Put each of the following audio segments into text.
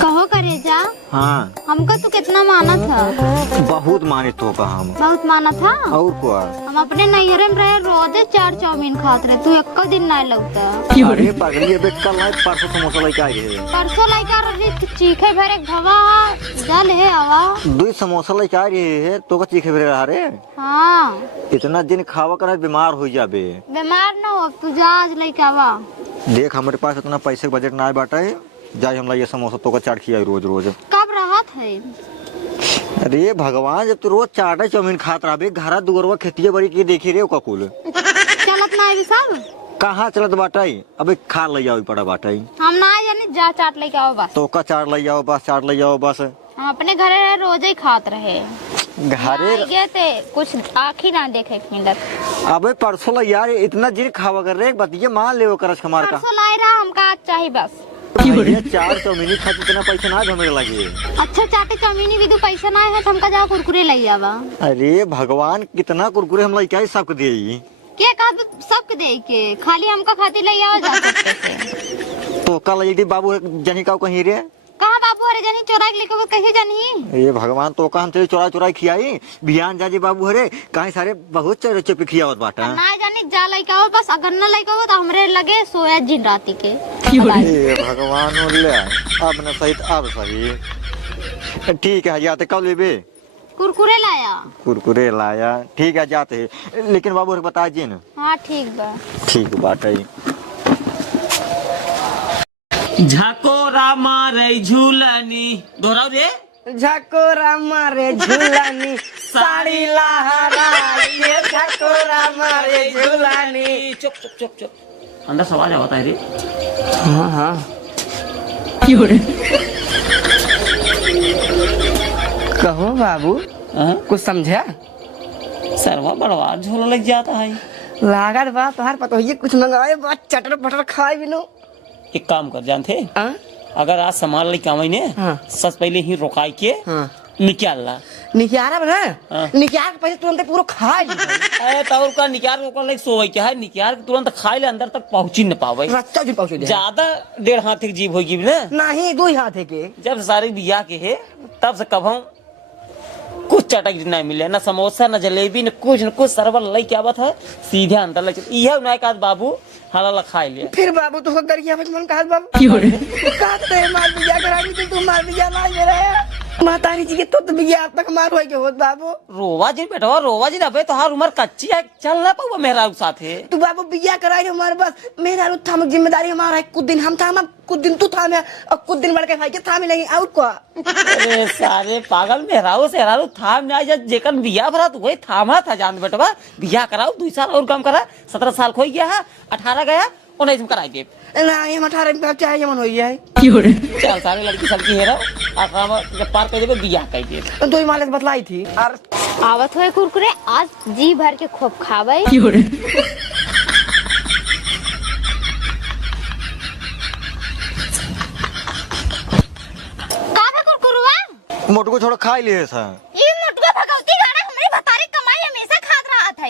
कहो करे जा। हाँ हमका तो कितना माना था। बहुत माने तो का हम बहुत माना था। और क्या हम अपने नैहरे में रहे रोजे 4 चाउमीन खाते रहे, तू एक दिन नहीं लगता। अरे पगली अबे कल नहीं परसों समोसा लेके आई है। परसों लेकर चीखे भरे भवा जल है आवा। 2 समोसा लेके आ रही है तो का चीखे फिर रहा रे। हाँ इतना दिन खावा कर बीमार हो जाबे। बीमार न हो तू जा आज लेके आवा। देख हमारे पास इतना पैसे का बजट ना है बाटा है, जाए हम ये समोसा तो का चाट खिया रोज रोज। कब राहत है। अरे भगवान जब तू रोज चाटा चाउमीन खात रहा घर दुगरवा खेतिया बड़ी की देखी रे ककुल चलत ना है सब। कहाँ चलत बाटाई अबे खा ले जाओ पड़ा बाटाई। हम ना जानी जा चाट लेके आओ बस। तो का चाट ले जाओ बस, चाट ले जाओ बस। हम अपने घरे रोजे ही खात रहे। घरे गए थे कुछ आखिर ना देखे मिलत। अबे परसों ला यार इतना जिन खावा कर रहे बतिये मान ले करस हमार का। परसों लाए रहा हमका आज चाहिए बस। ये 4 चाउमीन खाते इतना पैसा ना हमें लगे। अच्छा चाटे चाउमीन भी तो पैसा ना है, हमका जा कुरकुरे ले आवा। अरे भगवान कितना कुरकुरे हम क्या सबको दे क्या कहा सबके दे के खाली हमका खातिर ले आओ जा सकते से। तो कल बाबू जनी का कहीं रे कहाँ बाबू हरे जानी चोरा के लेके कहीं जानी। ये भगवान तो का हम तेरे चोरा चोरा खियाई बिहान जाजे बाबू हरे कहीं सारे बहुत चोरे चुपे खियावत बाटा ना जानी जा लेके आओ बस। अगर न लेके आओ तो हमरे लगे सोया जिन राती के। ये भगवान ले अब न सही अब सही ठीक है जाते कब लेबे। कुरकुरे लाया। कुरकुरे लाया ठीक है जाते है लेकिन बाबू हरे बता जी ना। हाँ ठीक बा। ठीक बात है। झकोरा मारे झूलनी दोहराओ रे। झकोरा मारे झूलनी साड़ी लहराए झकोरा मारे झूलनी। चुप चुप चुप चुप अंदर से आवाज आता है रे। हाँ हाँ कहो बाबू कुछ समझा। सरवा बड़वा झोला लग जाता है। लागत बा तोहार पता है कुछ मंगाए बा चटर पटर खाए बिनो। एक काम कर जानते अगर आज सामान लेके आवे ने सबसे पहले ही रोकाई के निकाल ला। निकारा बना निकाल के पैसे तुरंत पूरा खा ली। अरे तब का निकाल रोकल नहीं सोवे क्या है निकाल के तुरंत खा ले अंदर तक पहुंची न पावे। रच्चा जी पहुंचे ज्यादा 1.5 हाथ की जीभ होगी ना नहीं 2 हाथ के। जब सारे बिया के है तब से कब हम कुछ चटक नहीं मिले ना समोसा न जलेबी न कुछ सरबल ले क्या बात है सीधे अंदर लग यह ना का बाबू हला खा लिया। फिर बाबू तो गरिया मन कहा बाबू कहते मार बिया करानी तो तू मार बिया ना ले रहा मातारी जी के तो बिया तक मार होए के होत बाबू। रोवा जी बेटा रोवा जी अबे तोहार उम्र कच्ची है चल ना पाऊ मेरा साथे। तू बाबू बिया कराई हमारे बस मेरा थाम जिम्मेदारी हमारा है। कुछ दिन हम थाम कुछ दिन तू थाम और कुछ दिन बढ़ के भाई के थाम नहीं और को। अरे सारे पागल मेहराऊ से हरारू थाम ना जा जेकर बिया भरा तू वही थामा था जान बेटवा बिया कराओ 2 साल और काम करा 17 साल खोई गया है 18 गया 19 में कराई दे ना हम 18 में चाहे मन होई है। चल सारे लड़की सबकी हेरा आखा जब पार कर देबे बिया कह दे तो ही मालिक बतलाई थी और आवत हुए कुरकुरे आज जी भर के खूब खावे। मोटू को छोड़ खा लिए था। ये मोटुआ भगवती गाना हमारी भतारी कमाई हमेशा खात रहा था।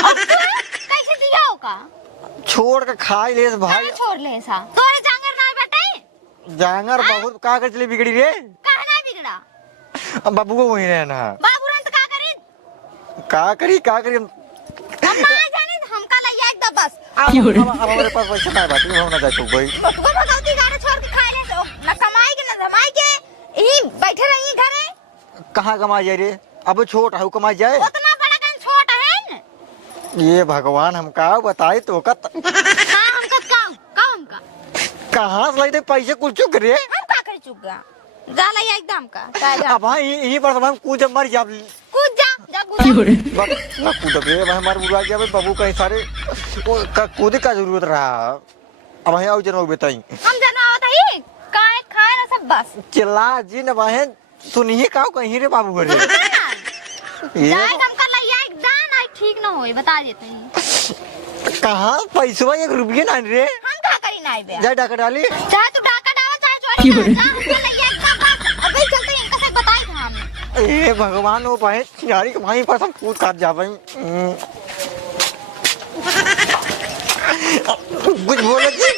अब तू कैसे दिया होगा छोड़ के खा ले भाई। छोड़ ले सा तोरे जांगर ना बेटे जांगर बहुत का कर चली बिगड़ी रे। कहां ना बिगड़ा अब बाबू को वही रहना बाबू रे तो का करी अम्मा जाने हमका लइया एकदम बस। अब हमारे पास पैसा नहीं बात हम ना जाए तो भाई मोटुआ भगवती गाना छोड़ के खा ले ना कमाई के ना जमाई के यही बैठे रही घरे। कहाँ कमा जाए रे अब छोट है कमा जाए उतना बड़ा कौन छोटा है न? ये भगवान हम का बताए तो का हमका काम का कहाँ से लाते पैसे कुछ चुक रे हम का कर चुक गया जा लइया एकदम का अब हाँ यही पर हम कूद मर जा कूद जा कूद ना कूद रे हमारे बुला गया बाबू कहीं सारे कूदे का जरूरत रहा अब यहाँ जन बताई हम जना आवत है काय खाए ना सब बस चिल्ला जी न बहन सुनिए का कहीं रे बाबू घरे जाए हम कर लइया एकदम आई ठीक न होई बता देते हैं। कहाँ पैसा 1 रुपया ना रे हम का करी ना बे जा डाका डाली चाहे तू डाका डाल चाहे चोरी कर जा हम लइया एकदम बस अबे चलते इनका से बताई था हम। ए भगवान वो बहन यारी के भाई पर हम कूद काट जा भाई कुछ बोले जी।